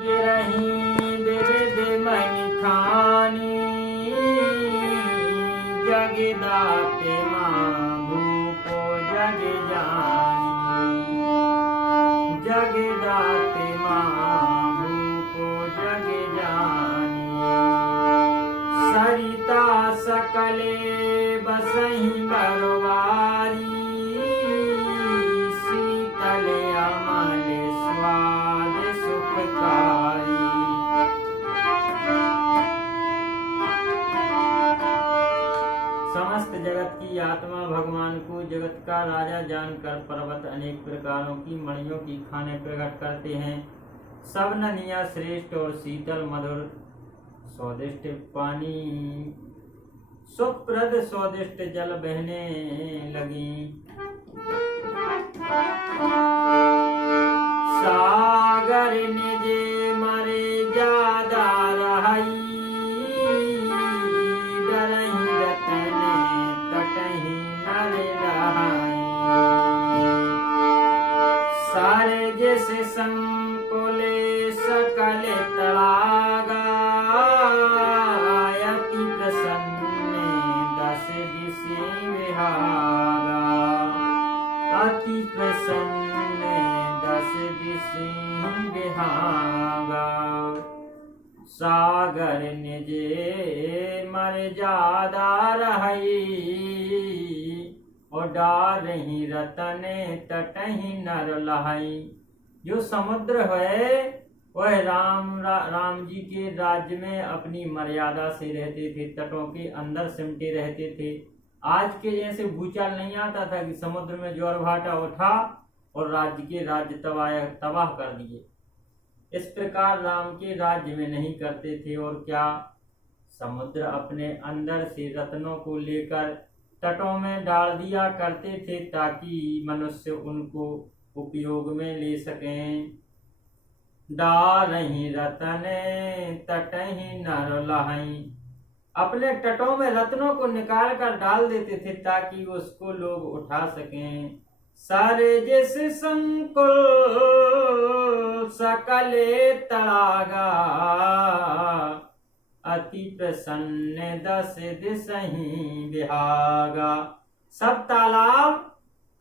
गिरही विविध मनि खानी जगदाते माँ भूपो जग जानी जगदाते माँ भूपो जग जानी सरिता सकले बसही बरवारी शीतल अमल स्वाद सुखकारी समस्त जगत की आत्मा भगवान को जगत का राजा जानकर पर्वत अनेक प्रकारों की मणियों की खाने प्रकट करते हैं। सब नदियाँ श्रेष्ठ और शीतल मधुर स्वादिष्ट पानी सुप्रद स्वादिष्ट जल बहने लगी। सागर निजे मरे ज्यादा रही डरही रतन तटही नर लहाई सारे जैसे संकुले सकल तड़ागा अति प्रसन्न दस दिशे विहागा अति प्रसन्न दस दिशे विहागा सागर निजे मर्यादा रही और डारही रतन तटही नर लहाई। जो समुद्र है वह राम जी के राज्य में अपनी मर्यादा से रहते थे, तटों के अंदर सिमटे रहते थे। आज के जैसे भूचाल नहीं आता था कि समुद्र में ज्वार भाटा उठा और राज्य के राज्य तबाह कर दिए। इस प्रकार राम के राज्य में नहीं करते थे। और क्या समुद्र अपने अंदर से रत्नों को लेकर तटों में डाल दिया करते थे ताकि मनुष्य उनको उपयोग में ले सकें। डालही रतन तटही नर लहाई अपने तटों में रत्नों को निकाल कर डाल देते थे ताकि उसको लोग उठा सकें। सारे जैसे संकुल सकले तड़ागा अति प्रसन्न दस दिशही विहागा। सब तालाब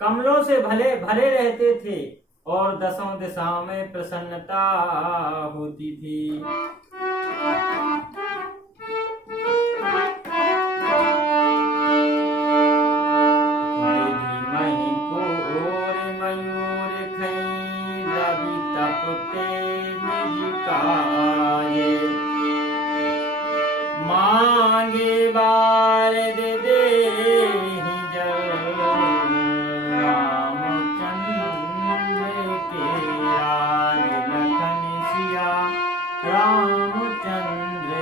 कमलों से भरे रहते थे और दसों दिशाओं में प्रसन्नता होती थी। मांगे बार दे जल रामचंद्र के राज लखन सिया रामचंद्र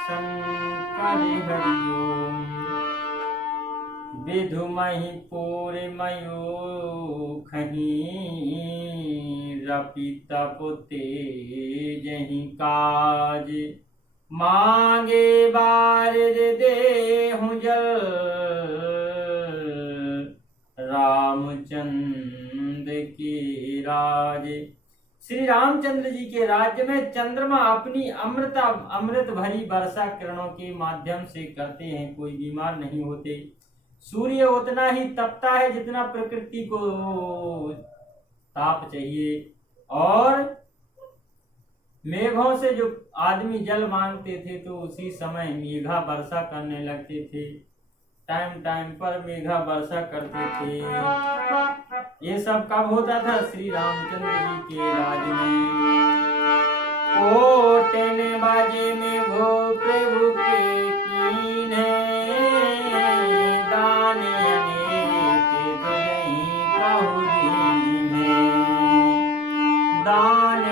शंकर हरिओम। विधु मही पूरे मयो खही रपित पुते जही काज मांगे बार दे हूँ जल रामचंद्र के राज। श्री रामचंद्र जी के राज्य में चंद्रमा अपनी अमृत भरी वर्षा किरणों के माध्यम से करते हैं। कोई बीमार नहीं होते। सूर्य उतना ही तपता है जितना प्रकृति को ताप चाहिए। और मेघों से जो आदमी जल मांगते थे तो उसी समय मेघा वर्षा करने लगते थे। टाइम टाइम पर मेघा वर्षा करते थे। ये सब कब होता था? श्री रामचंद्र जी के राज में। कोटन बाजे में भो प्रभु के कीन दान अनेक तुझहि कहु दीन दान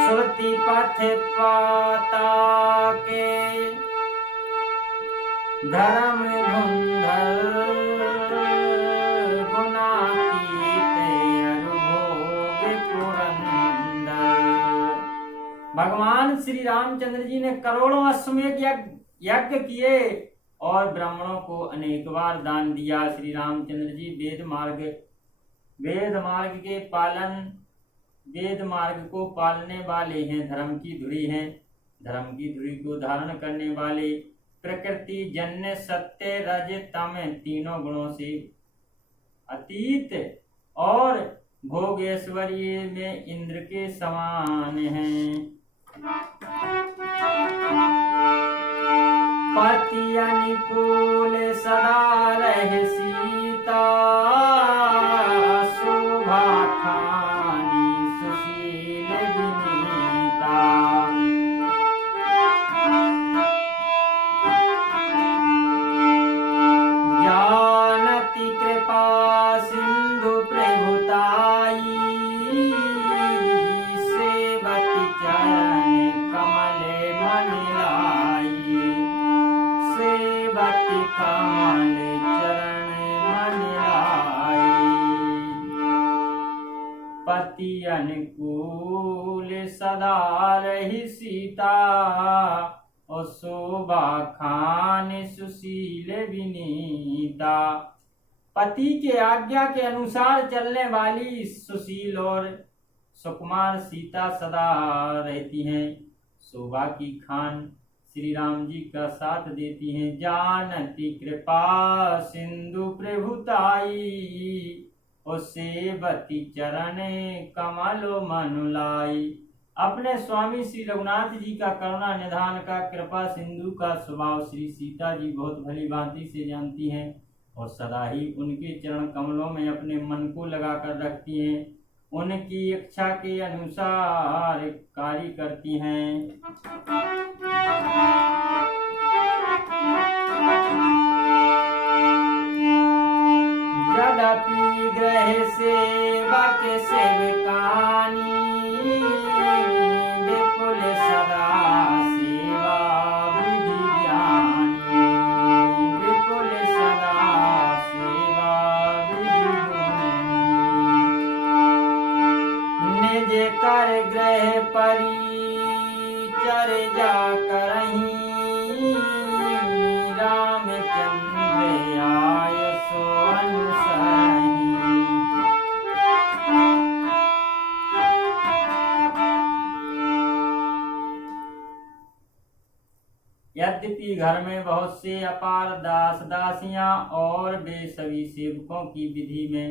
श्रुति पथ पाता के धर्म धुंधर गुणातीत अनुभोग पुरंदर। भगवान श्री रामचंद्र जी ने करोड़ों अश्वमेध यज्ञ किए और ब्राह्मणों को अनेक बार दान दिया। श्री रामचंद्र जी वेद मार्ग वेद मार्ग को पालने वाले हैं, धर्म की धुरी हैं, धर्म की धुरी को धारण करने वाले, प्रकृति जन्य सत्य रज तम तीनों गुणों से अतीत और भोग ऐश्वर्य में इंद्र के समान हैं। पति अनुकूल सदा रहे सीता, शोभा खानी सुशील विनीता। जानती कृपा सिंधु प्रभुताई, सेवती चरण कमल मन लाई, सेवती कमल चरण मन लाई। पति अनुकूल सदा रही सीता, और शोभा खान सुशील विनीता। पति के आज्ञा के अनुसार चलने वाली सुशील और सुकुमार सीता सदा रहती हैं, शोभा की खान श्री राम जी का साथ देती हैं। जानती कृपा सिंधु प्रभुताई, और सेवती चरण कमल मन लाई। अपने स्वामी श्री रघुनाथ जी का करुणा निधान का कृपा सिंधु का स्वभाव श्री सीता जी बहुत भली भांति से जानती हैं, और सदा ही उनके चरण कमलों में अपने मन को लगाकर रखती हैं, उनकी इच्छा के अनुसार कार्य करती हैं। यद्यपि ग्रह सेवा के सेवकानी, विपुल सदा सेवा विधि ज्ञानी, विपुल सदा सेवा विधि ज्ञानी। निज कर ग्रह परिचर्या करहीं, रामचंद्र आय सो अनुसरहीं। यद्यपि घर में बहुत से अपार दास दासियां और वे सभी सेवकों की विधि में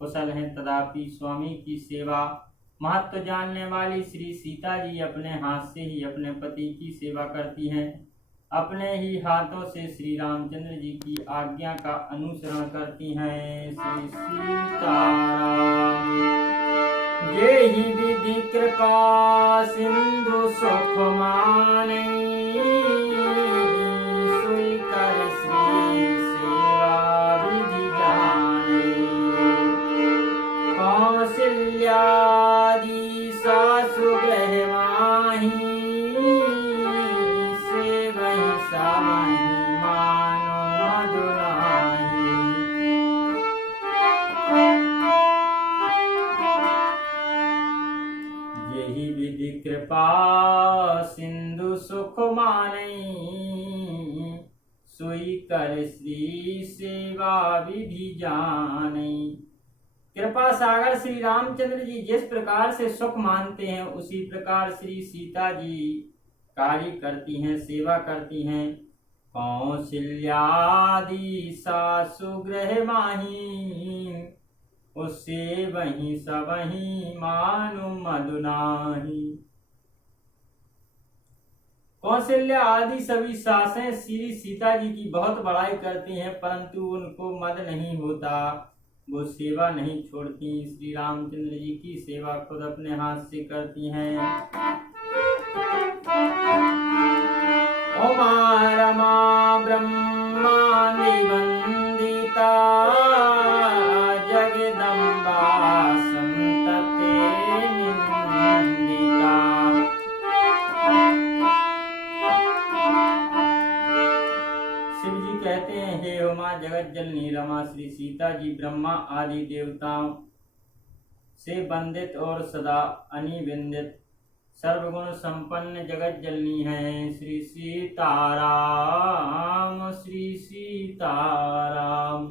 कुशल हैं, तथापि स्वामी की सेवा महत्व जानने वाली श्री सीता जी अपने हाथ से ही अपने पति की सेवा करती हैं, अपने ही हाथों से श्री रामचंद्र जी की आज्ञा का अनुसरण करती हैं। श्री सीताराम। ये ही विधि कृपा सिंधु सुख माने, सोई कर श्री सेवा विधि जाने। कौशल्यादि सासु गृह माही, सेवहि सावहि मानो मधुराही। यही विधि कृपा सिंधु सुख माने, सोई कर श्री सेवा विधि जाने। कृपा सागर श्री रामचंद्र जी जिस प्रकार से सुख मानते हैं, उसी प्रकार श्री सीता जी कार्य करती हैं, सेवा करती हैं। कौशल्यादि सासु गृह माही, उससे वही सबही मानु मधुनाही। कौशल्या आदि सभी सासें श्री सीता जी की बहुत बड़ाई करती हैं, परंतु उनको मद नहीं होता, वो सेवा नहीं छोड़ती। श्री रामचंद्र जी की सेवा खुद अपने हाथ से करती हैं। उमा रमा ब्रह्मांडि वंदिता, जगदम्बा संतते निंदिता। शिव जी कहते हैं, हे उमा जगत जननी रमा, श्री सीता जी ब्रह्मा आदि देवताओं से वंदित और सदा अनिविंदित सर्वगुण संपन्न जगत जननी है। श्री सीताराम, श्री सीताराम।